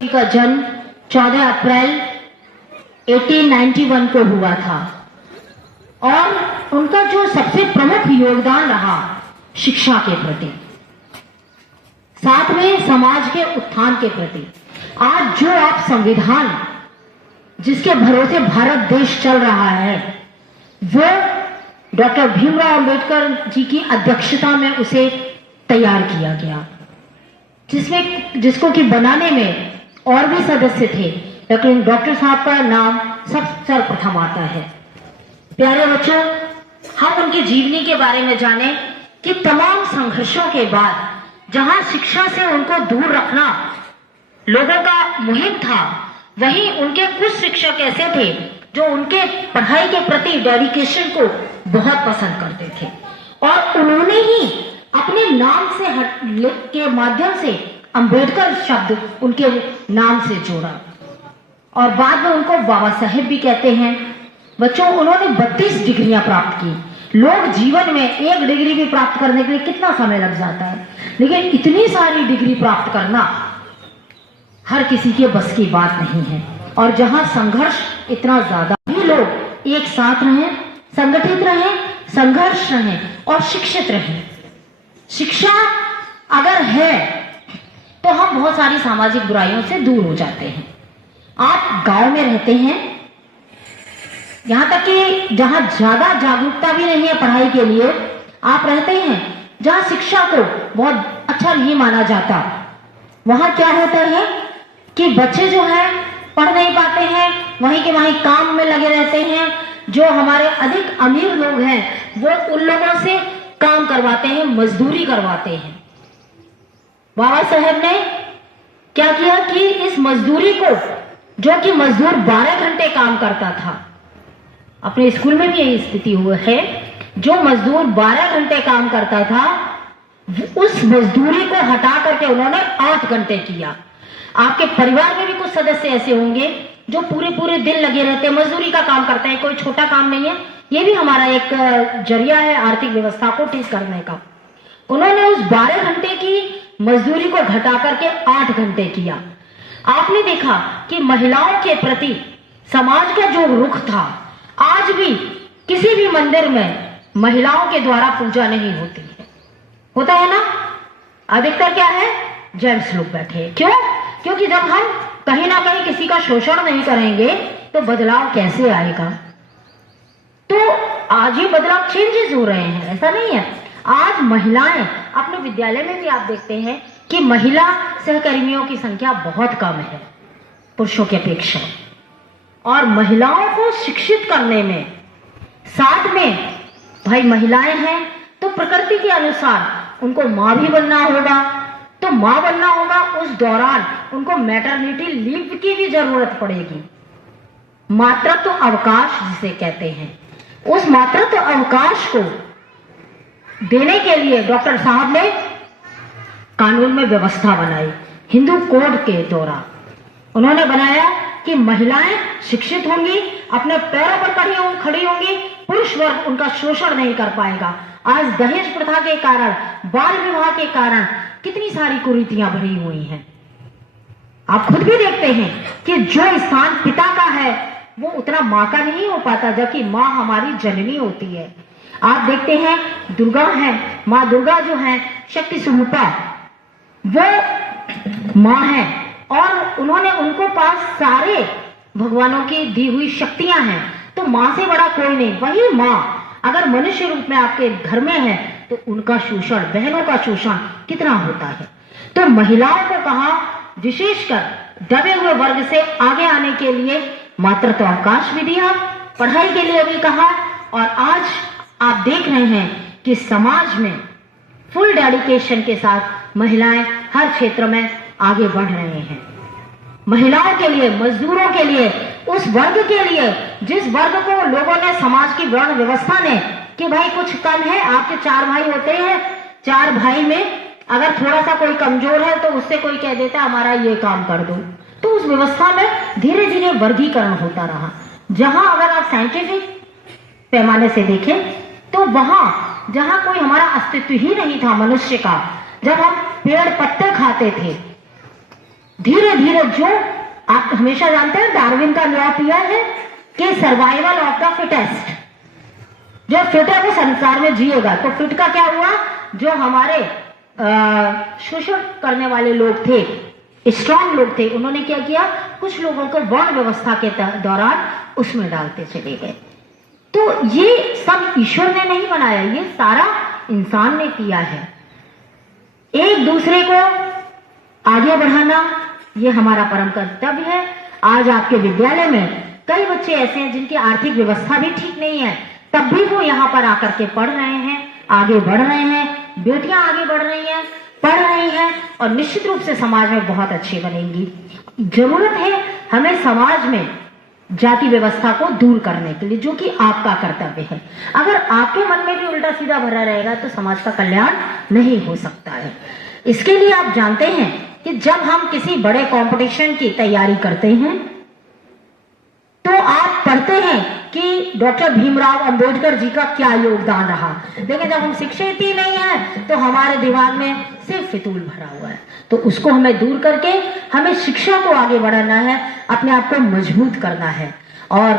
का जन्म 14 अप्रैल 1891 को हुआ था और उनका जो सबसे प्रमुख योगदान रहा शिक्षा के प्रति, साथ में समाज के उत्थान के प्रति। आज जो आप संविधान जिसके भरोसे भारत देश चल रहा है वो डॉक्टर भीमराव अंबेडकर जी की अध्यक्षता में उसे तैयार किया गया, जिसको कि बनाने में और भी सदस्य थे, लेकिन डॉक्टर साहब का नाम सब सर्वप्रथम आता है। प्यारे बच्चों, हम उनकी जीवनी के बारे में जाने कि तमाम संघर्षों के बाद जहां शिक्षा से उनको दूर रखना लोगों का मुहिम था, वहीं उनके कुछ शिक्षक ऐसे थे जो उनके पढ़ाई के प्रति डेडिकेशन को बहुत पसंद करते थे और उन्होंने ही अपने नाम से के माध्यम से अंबेडकर शब्द उनके नाम से जोड़ा और बाद में उनको बाबा साहेब भी कहते हैं। बच्चों, उन्होंने 32 डिग्रियां प्राप्त की। लोग जीवन में एक डिग्री भी प्राप्त करने के लिए कितना समय लग जाता है, लेकिन इतनी सारी डिग्री प्राप्त करना हर किसी के बस की बात नहीं है। और जहां संघर्ष इतना ज्यादा, भी लोग एक साथ रहें, संगठित रहें, संघर्ष रहें और शिक्षित रहें। शिक्षा अगर है तो हम बहुत सारी सामाजिक बुराइयों से दूर हो जाते हैं। आप गांव में रहते हैं, यहां तक कि जहां ज्यादा जागरूकता भी नहीं है पढ़ाई के लिए, आप रहते हैं जहां शिक्षा को बहुत अच्छा नहीं माना जाता। वहां क्या होता है कि बच्चे जो है पढ़ नहीं पाते हैं, वहीं के वहीं काम में लगे रहते हैं। जो हमारे अधिक अमीर लोग हैं वो उन लोगों से काम करवाते हैं, मजदूरी करवाते हैं। बाबा साहेब ने क्या किया कि इस मजदूरी को, जो कि मजदूर 12 घंटे काम करता था, अपने स्कूल में भी यही स्थिति हुई है, जो मजदूर 12 घंटे काम करता था उस मजदूरी को हटा करके उन्होंने 8 घंटे किया। आपके परिवार में भी कुछ सदस्य ऐसे होंगे जो पूरे पूरे दिन लगे रहते हैं, मजदूरी का काम करते हैं। कोई छोटा काम नहीं है, ये भी हमारा एक जरिया है आर्थिक व्यवस्था को ठीक करने का। उन्होंने उस 12 घंटे की मजदूरी को घटा करके 8 घंटे किया। आपने देखा कि महिलाओं के प्रति समाज का जो रुख था, आज भी किसी भी मंदिर में महिलाओं के द्वारा पूजा नहीं होती है। होता है ना? अधिकतर क्या है, जेंट्स लोग बैठे। क्यों? क्योंकि जब हम कहीं ना कहीं किसी का शोषण नहीं करेंगे तो बदलाव कैसे आएगा। तो आज ये बदलाव चेंजेस हो रहे हैं, ऐसा नहीं है। आज महिलाएं अपने विद्यालय में भी आप देखते हैं कि महिला सहकर्मियों की संख्या बहुत कम है पुरुषों की अपेक्षा। और महिलाओं को शिक्षित करने में, साथ में भाई महिलाएं हैं तो प्रकृति के अनुसार उनको मां भी बनना होगा, तो मां बनना होगा, उस दौरान उनको मैटरनिटी लीव की भी जरूरत पड़ेगी। मातृत्व अवकाश जिसे कहते हैं, उस मातृत्व अवकाश को देने के लिए डॉक्टर साहब ने कानून में व्यवस्था बनाई। हिंदू कोड के द्वारा उन्होंने बनाया कि महिलाएं शिक्षित होंगी, अपने पैरों पर खड़ी होंगी, पुरुष वर्ग उनका शोषण नहीं कर पाएगा। आज दहेज प्रथा के कारण, बाल विवाह के कारण कितनी सारी कुरीतियां भरी हुई हैं। आप खुद भी देखते हैं कि जो स्थान पिता का है वो उतना मां का नहीं हो पाता, जबकि मां हमारी जननी होती है। आप देखते हैं दुर्गा है, मां दुर्गा जो है शक्ति स्वरूपा, वो मां है और उन्होंने उनको पास सारे भगवानों की दी हुई शक्तियां हैं। तो मां से बड़ा कोई नहीं। वही मां अगर मनुष्य रूप में आपके घर में है तो उनका शोषण, बहनों का शोषण कितना होता है। तो महिलाओं को कहा, विशेषकर दबे हुए वर्ग से आगे आने के लिए मातृत्व अवकाश भी दिया, पढ़ाई के लिए भी कहा। और आज आप देख रहे हैं कि समाज में फुल डेडिकेशन के साथ महिलाएं हर क्षेत्र में आगे बढ़ रहे हैं। महिलाओं के लिए, मजदूरों के लिए, उस वर्ग के लिए जिस वर्ग को लोगों ने, समाज की वर्ण व्यवस्था ने, कि भाई कुछ कम है, आपके 4 भाई होते हैं, 4 भाई में अगर थोड़ा सा कोई कमजोर है तो उससे कोई कह देता है हमारा ये काम कर दो। तो उस व्यवस्था में धीरे धीरे वर्गीकरण होता रहा। जहां अगर आप साइंटिफिक पैमाने से देखें तो वहां जहां कोई हमारा अस्तित्व ही नहीं था मनुष्य का, जब हम पेड़ पत्ते खाते थे, धीरे धीरे जो आप हमेशा जानते हैं डार्विन का लॉ किया है कि सर्वाइवल ऑफ द फिटेस्ट, जो फिट है वो संसार में जिएगा। तो फिट का क्या हुआ, जो हमारे शोषण करने वाले लोग थे, स्ट्रांग लोग थे, उन्होंने क्या किया, कुछ लोगों को वर्ण व्यवस्था के दौरान उसमें डालते चले गए। तो ये सब ईश्वर ने नहीं बनाया, ये सारा इंसान ने किया है। एक दूसरे को आगे बढ़ाना ये हमारा परम कर्तव्य है। आज आपके विद्यालय में कई बच्चे ऐसे हैं जिनकी आर्थिक व्यवस्था भी ठीक नहीं है, तब भी वो यहाँ पर आकर के पढ़ रहे हैं, आगे बढ़ रहे हैं, बेटियां आगे बढ़ रही हैं, पढ़ रही हैं और निश्चित रूप से समाज में बहुत अच्छी बनेंगी। जरूरत है हमें समाज में जाति व्यवस्था को दूर करने के लिए, जो कि आपका कर्तव्य है। अगर आपके मन में भी उल्टा सीधा भरा रहेगा तो समाज का कल्याण नहीं हो सकता है। इसके लिए आप जानते हैं कि जब हम किसी बड़े कंपटीशन की तैयारी करते हैं तो आप पढ़ते हैं कि डॉक्टर भीमराव अंबेडकर जी का क्या योगदान रहा, लेकिन जब हम शिक्षित ही नहीं है तो हमारे दिमाग में सिर्फ फितूल भरा हुआ है। तो उसको हमें दूर करके हमें शिक्षा को आगे बढ़ाना है, अपने आप को मजबूत करना है। और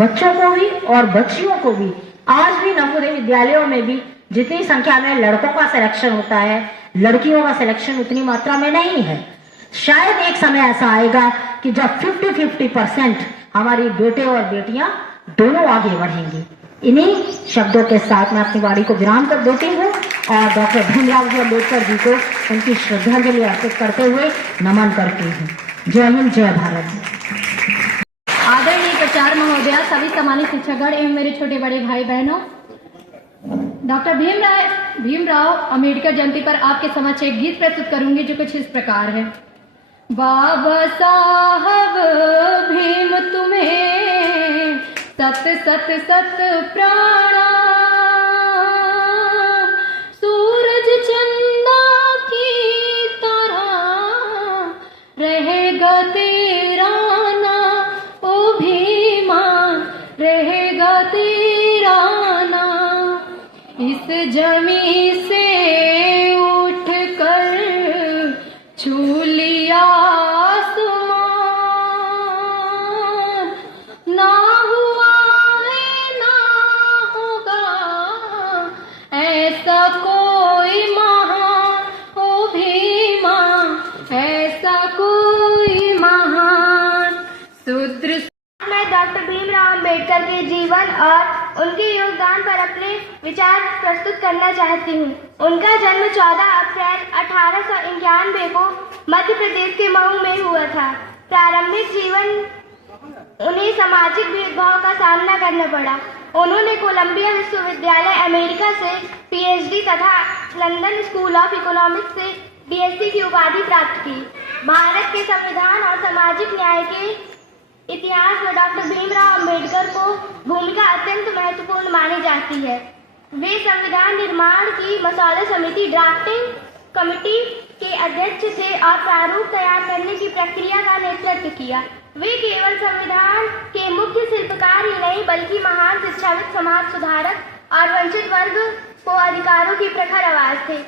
बच्चों को भी और बच्चियों को भी, आज भी नवोदय विद्यालयों में भी जितनी संख्या में लड़कों का सिलेक्शन होता है, लड़कियों का सिलेक्शन उतनी मात्रा में नहीं है। शायद एक समय ऐसा आएगा कि जब 50-50% हमारी बेटे और बेटियां दोनों आगे बढ़ेंगी। इन्हीं शब्दों के साथ मैं अपनी वाणी को विराम कर देती हूँ और डॉक्टर भीमराव जी अम्बेडकर जी को उनकी श्रद्धांजलि अर्पित करते हुए नमन करती हूँ। जय हिंद, जय भारत। आदरणीय प्राचार्य महोदया, सभी सम्मानित शिक्षकगण एवं मेरे छोटे बड़े भाई बहनों, डॉक्टर भीमराव अंबेडकर जयंती पर आपके समक्ष एक गीत प्रस्तुत करूंगी जो कुछ इस प्रकार है। बाबा साहब भीम तुम्हें सत सत सत प्रणाम, सूरज चंदा की तरह रहेगा तेरा नाम, ओ भीमा रहेगा तेरा नाम। इस जमी से उठ कर छू लिया आसमान, ना हुआ है ना होगा ऐसा कोई महान, ओ भीमा ऐसा कोई महान। शूद्र मैं डॉक्टर भीमराव अंबेडकर के जीवन और उनके योगदान पर अपने विचार प्रस्तुत करना चाहती हूँ। उनका जन्म 14 अप्रैल 1891 को मध्य प्रदेश के मऊ में हुआ था। प्रारंभिक जीवन उन्हें सामाजिक भेदभाव का सामना करना पड़ा। उन्होंने कोलंबिया विश्वविद्यालय अमेरिका से पीएचडी तथा लंदन स्कूल ऑफ इकोनॉमिक्स से बीएससी की उपाधि प्राप्त की। भारत के संविधान और सामाजिक न्याय के इतिहास में डॉक्टर भीमराव अंबेडकर को भूमिका अत्यंत महत्वपूर्ण मानी जाती है। वे संविधान निर्माण की मसौदा समिति ड्राफ्टिंग कमेटी के अध्यक्ष थे और प्रारूप तैयार करने की प्रक्रिया का नेतृत्व किया। वे केवल संविधान के मुख्य शिल्पकार ही नहीं बल्कि महान शिक्षाविद, समाज सुधारक और वंचित वर्ग को अधिकारों की प्रखर आवाज थे।